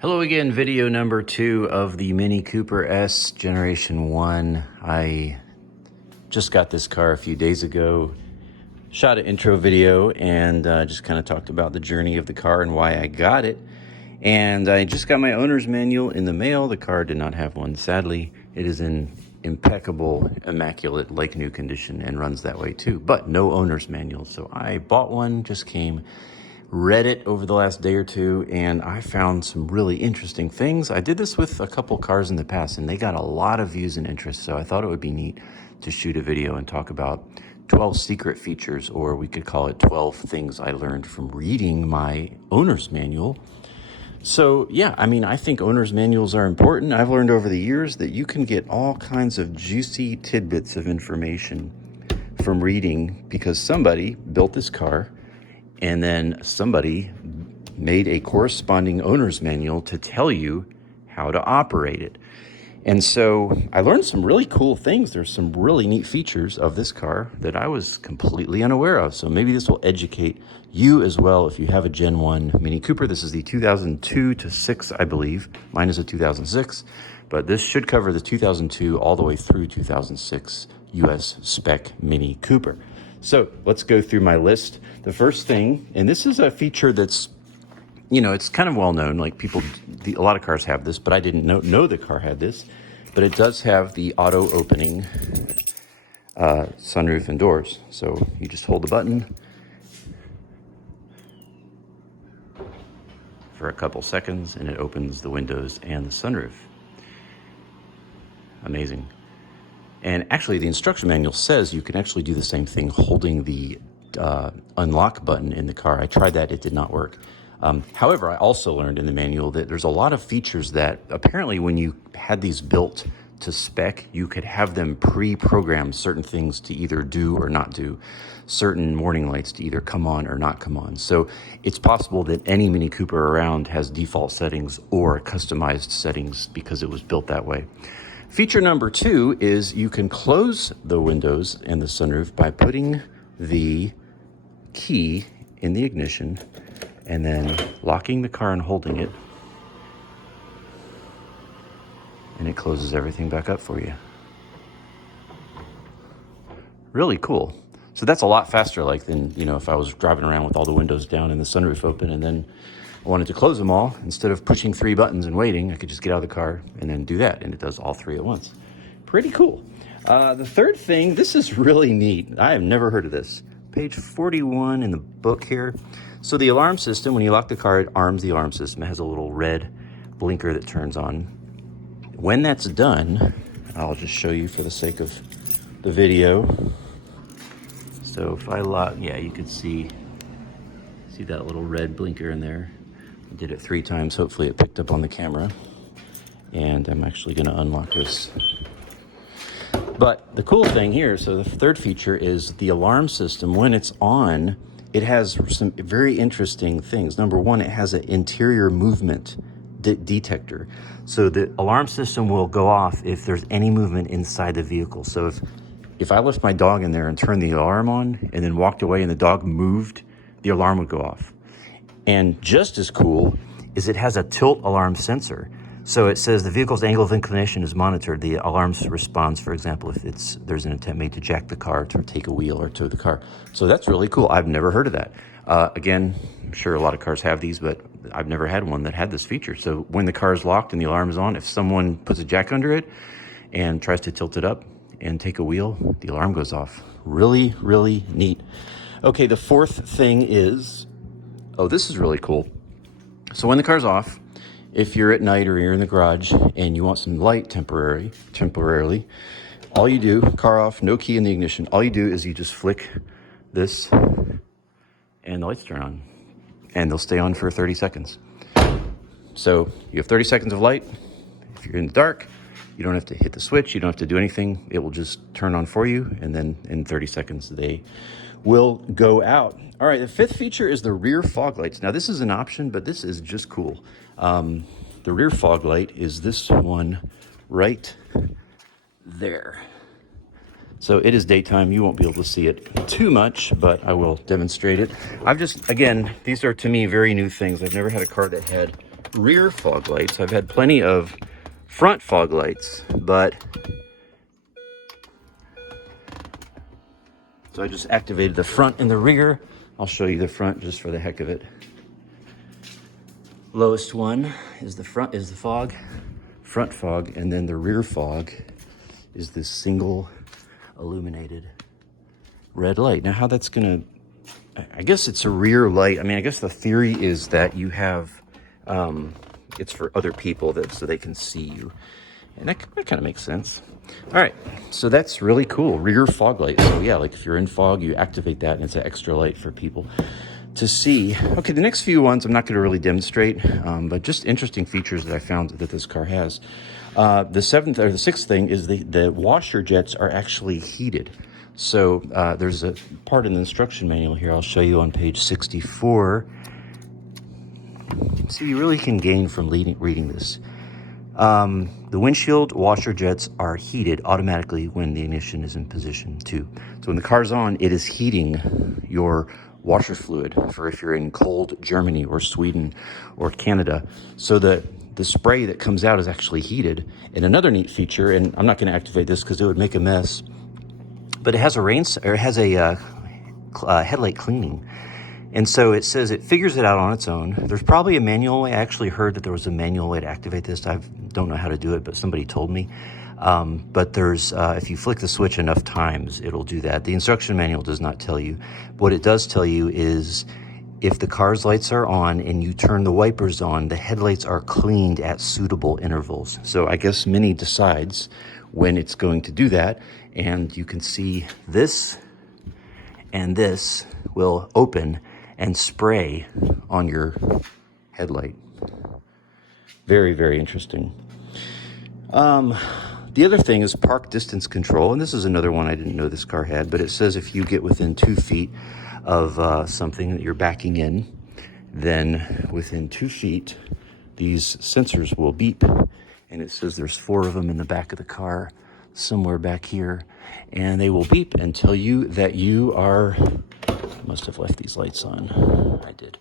Hello again, video number 2 of the Mini Cooper S Generation 1. I just got this car a few days ago, shot an intro video, and just kind of talked about the journey of the car and why I got it. And I just got my owner's manual in the mail. The car did not have one, sadly. It is in impeccable, immaculate, like new condition and runs that way too, but no owner's manual. So I bought one, just came, read it over the last day or two, and I found some really interesting things. I did this with a couple cars in the past, and they got a lot of views and interest, so I thought it would be neat to shoot a video and talk about 12 secret features, or we could call it 12 things I learned from reading my owner's manual. So yeah, I mean, I think owner's manuals are important. I've learned over the years that you can get all kinds of juicy tidbits of information from reading because somebody built this car and then somebody made a corresponding owner's manual to tell you how to operate it. And so I learned some really cool things. There's some really neat features of this car that I was completely unaware of. So maybe this will educate you as well if you have a Gen 1 Mini Cooper. This is the 2002 to 6, I believe. Mine is a 2006, but this should cover the 2002 all the way through 2006 US spec Mini Cooper. So let's go through my list. The first thing, and this is a feature that's, you know, it's kind of well known, like people, a lot of cars have this, but I didn't know the car had this, but it does have the auto opening sunroof and doors. So you just hold the button for a couple seconds and it opens the windows and the sunroof. Amazing. And actually, the instruction manual says you can actually do the same thing holding the unlock button in the car. I tried that, it did not work. However, I also learned in the manual that there's a lot of features that apparently when you had these built to spec, you could have them pre-program certain things to either do or not do, certain warning lights to either come on or not come on. So it's possible that any Mini Cooper around has default settings or customized settings because it was built that way. Feature number 2 is you can close the windows and the sunroof by putting the key in the ignition and then locking the car and holding it, and it closes everything back up for you. Really cool. So that's a lot faster than, you know, if I was driving around with all the windows down and the sunroof open and then I wanted to close them all. Instead of pushing 3 buttons and waiting, I could just get out of the car and then do that, and it does all 3 at once. Pretty cool. The third thing, this is really neat. I have never heard of this. Page 41 in the book here. So the alarm system, when you lock the car, it arms the alarm system. It has a little red blinker that turns on. When that's done, I'll just show you for the sake of the video. So if I lock, yeah, you could see that little red blinker in there. I did it 3 times. Hopefully it picked up on the camera. And I'm actually going to unlock this. But the cool thing here, so the third feature is the alarm system. When it's on, it has some very interesting things. Number 1, it has an interior movement detector. So the alarm system will go off if there's any movement inside the vehicle. So if I left my dog in there and turned the alarm on and then walked away and the dog moved, the alarm would go off. And just as cool is it has a tilt alarm sensor. So it says the vehicle's angle of inclination is monitored. The alarm responds, for example, if there's an attempt made to jack the car, to take a wheel, or tow the car. So that's really cool. I've never heard of that. Again, I'm sure a lot of cars have these, but I've never had one that had this feature. So when the car is locked and the alarm is on, if someone puts a jack under it and tries to tilt it up and take a wheel, the alarm goes off. Really, really neat. Okay, the fourth thing is, oh, this is really cool. So when the car's off, if you're at night or you're in the garage and you want some light temporarily, all you do, car off, no key in the ignition, all you do is you just flick this and the lights turn on and they'll stay on for 30 seconds. So you have 30 seconds of light. If you're in the dark, you don't have to hit the switch, you don't have to do anything. It will just turn on for you, and then in 30 seconds they will go out. All right, the 5th feature is the rear fog lights. Now this is an option, but this is just cool. The rear fog light is this one right there. So it is daytime. You won't be able to see it too much, but I will demonstrate it. Again, these are to me very new things. I've never had a car that had rear fog lights. I've had plenty of front fog lights, but so I just activated the front and the rear. I'll show you the front just for the heck of it. Lowest one is the front, is the fog, front fog, and then the rear fog is this single illuminated red light. Now how that's gonna, I guess it's a rear light. I mean, I guess the theory is that you have, it's for other people that so they can see you. And that kind of makes sense. All right, so that's really cool, rear fog light. So yeah, like if you're in fog, you activate that and it's an extra light for people to see. Okay, the next few ones I'm not gonna really demonstrate, but just interesting features that I found that this car has. The sixth thing is the washer jets are actually heated. So there's a part in the instruction manual here I'll show you on page 64. So you really can gain from reading this. The windshield washer jets are heated automatically when the ignition is in position 2. So when the car's on, it is heating your washer fluid for if you're in cold Germany or Sweden or Canada. So the spray that comes out is actually heated. And another neat feature, and I'm not going to activate this because it would make a mess, but it has a headlight cleaning. And so it says it figures it out on its own. There's probably a manual way. I actually heard that there was a manual way to activate this. I don't know how to do it, but somebody told me. But there's, if you flick the switch enough times, it'll do that. The instruction manual does not tell you. What it does tell you is if the car's lights are on and you turn the wipers on, the headlights are cleaned at suitable intervals. So I guess Mini decides when it's going to do that. And you can see this and this will open and spray on your headlight. Very, very interesting. The other thing is park distance control, and this is another one I didn't know this car had, but it says if you get within 2 feet of something that you're backing in, then within 2 feet, these sensors will beep. And it says there's 4 of them in the back of the car, somewhere back here, and they will beep and tell you that you are, must have left these lights on. I did.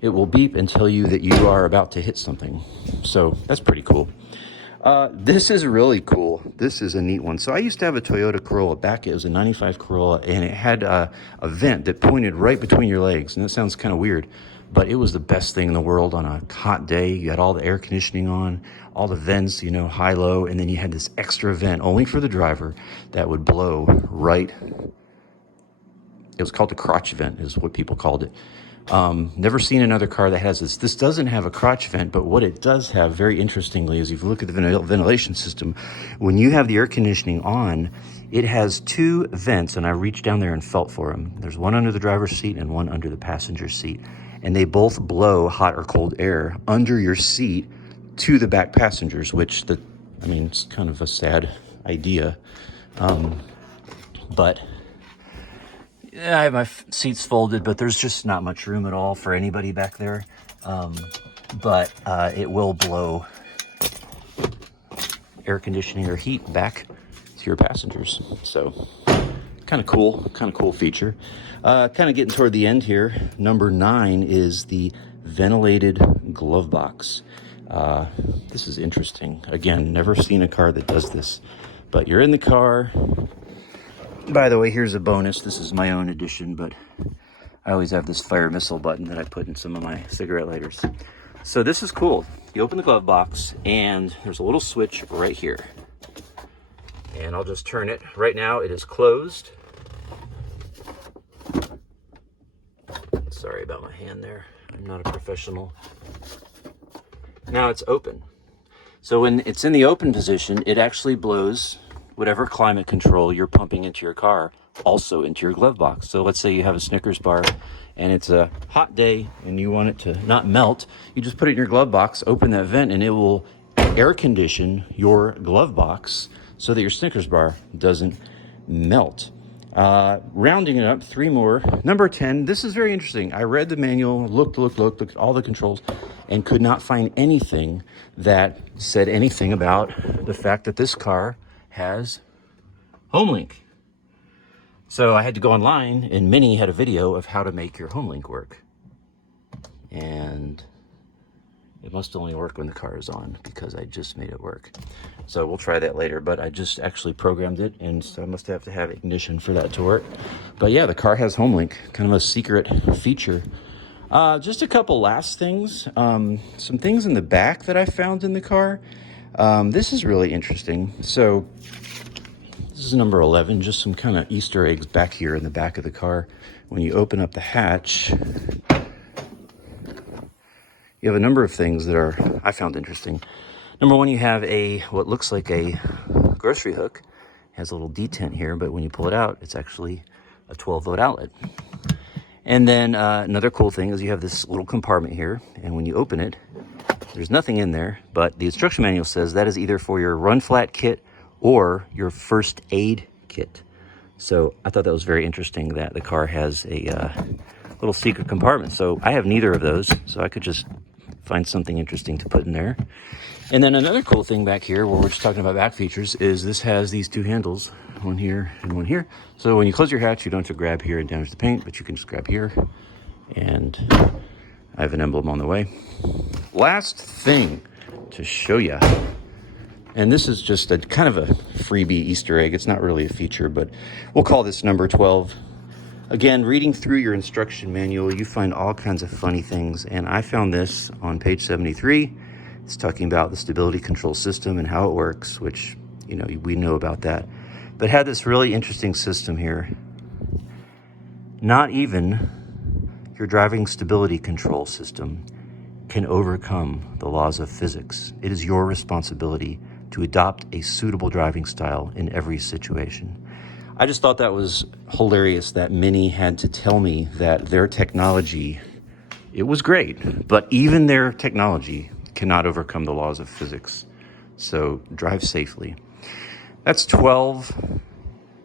It will beep and tell you that you are about to hit something. So that's pretty cool. This is really cool. This is a neat one. So I used to have a Toyota Corolla back. It was a 95 Corolla, and it had a vent that pointed right between your legs. And that sounds kind of weird, but it was the best thing in the world on a hot day. You had all the air conditioning on, all the vents, you know, high, low, and then you had this extra vent only for the driver that would blow right. It was called the crotch vent is what people called it. Never seen another car that has this. This doesn't have a crotch vent, but what it does have, very interestingly, is if you look at the ventilation system, when you have the air conditioning on, it has 2 vents, and I reached down there and felt for them. There's one under the driver's seat and one under the passenger seat, and they both blow hot or cold air under your seat to the back passengers, which it's kind of a sad idea, but I have my seats folded, but there's just not much room at all for anybody back there. But it will blow air conditioning or heat back to your passengers. So kind of cool feature. Kind of getting toward the end here. Number 9 is the ventilated glove box. This is interesting. Again, never seen a car that does this, but you're in the car. By the way, here's a bonus. This is my own edition, but I always have this fire missile button that I put in some of my cigarette lighters. So this is cool. You open the glove box and there's a little switch right here. And I'll just turn it. Right now it is closed. Sorry about my hand there. I'm not a professional. Now it's open. So when it's in the open position, it actually blows whatever climate control you're pumping into your car also into your glove box. So let's say you have a Snickers bar and it's a hot day and you want it to not melt. You just put it in your glove box, open that vent, and it will air condition your glove box so that your Snickers bar doesn't melt. Rounding it up, 3 more. Number 10, this is very interesting. I read the manual, looked at all the controls, and could not find anything that said anything about the fact that this car has homelink. So I had to go online, and Mini had a video of how to make your homelink work. And It must only work when the car is on because I just made it work. So we'll try that later, but I just actually programmed it, and so I must have to have ignition for that to work. But yeah, the car has homelink, kind of a secret feature. Just a couple last things. Some things in the back that I found in the car. This is really interesting. So this is number 11, just some kind of Easter eggs back here in the back of the car. When you open up the hatch, you have a number of things that I found interesting. Number one, you have what looks like a grocery hook. It has a little detent here, but when you pull it out, it's actually a 12-volt outlet. And then another cool thing is you have this little compartment here, and when you open it, there's nothing in there, but the instruction manual says that is either for your run flat kit or your first aid kit. So I thought that was very interesting that the car has a little secret compartment. So I have neither of those, so I could just find something interesting to put in there. And then another cool thing back here, where we're just talking about back features, is this has these two handles, one here and one here. So when you close your hatch, you don't have to grab here and damage the paint, but you can just grab here. And I have an emblem on the way. Last thing to show you, and this is just a kind of a freebie Easter egg. It's not really a feature, but we'll call this number 12. Again, reading through your instruction manual, you find all kinds of funny things. And I found this on page 73. It's talking about the stability control system and how it works, which, you know, we know about that. But had this really interesting system here. Not even your driving stability control system can overcome the laws of physics. It is your responsibility to adopt a suitable driving style in every situation. I just thought that was hilarious that Mini had to tell me that their technology, it was great, but even their technology cannot overcome the laws of physics. So drive safely. That's 12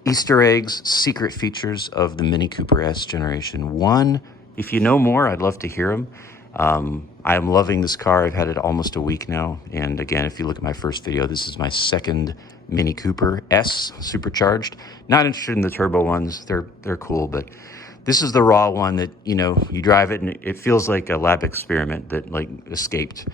Easter eggs, secret features of the Mini Cooper S Generation 1. If you know more, I'd love to hear them. I am loving this car. I've had it almost a week now. And again, if you look at my first video, this is my second Mini Cooper S supercharged. Not interested in the turbo ones. They're cool, but this is the raw one that, you know, you drive it and it feels like a lab experiment that like escaped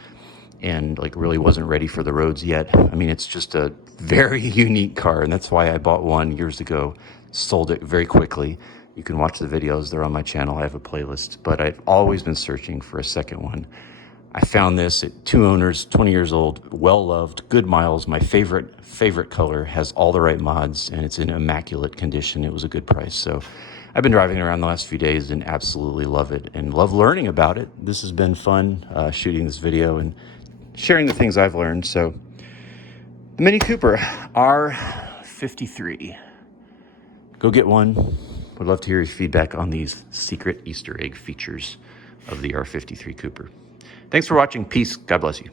and like really wasn't ready for the roads yet. I mean, it's just a very unique car, and that's why I bought one years ago, sold it very quickly. You can watch the videos, they're on my channel. I have a playlist, but I've always been searching for a second one. I found this at 2 owners, 20 years old, well-loved, good miles, my favorite color, has all the right mods, and it's in immaculate condition. It was a good price. So I've been driving it around the last few days and absolutely love it and love learning about it. This has been fun, shooting this video and sharing the things I've learned. So the Mini Cooper R53. Go get one. Would love to hear your feedback on these secret Easter egg features of the R53 Cooper. Thanks for watching. Peace. God bless you.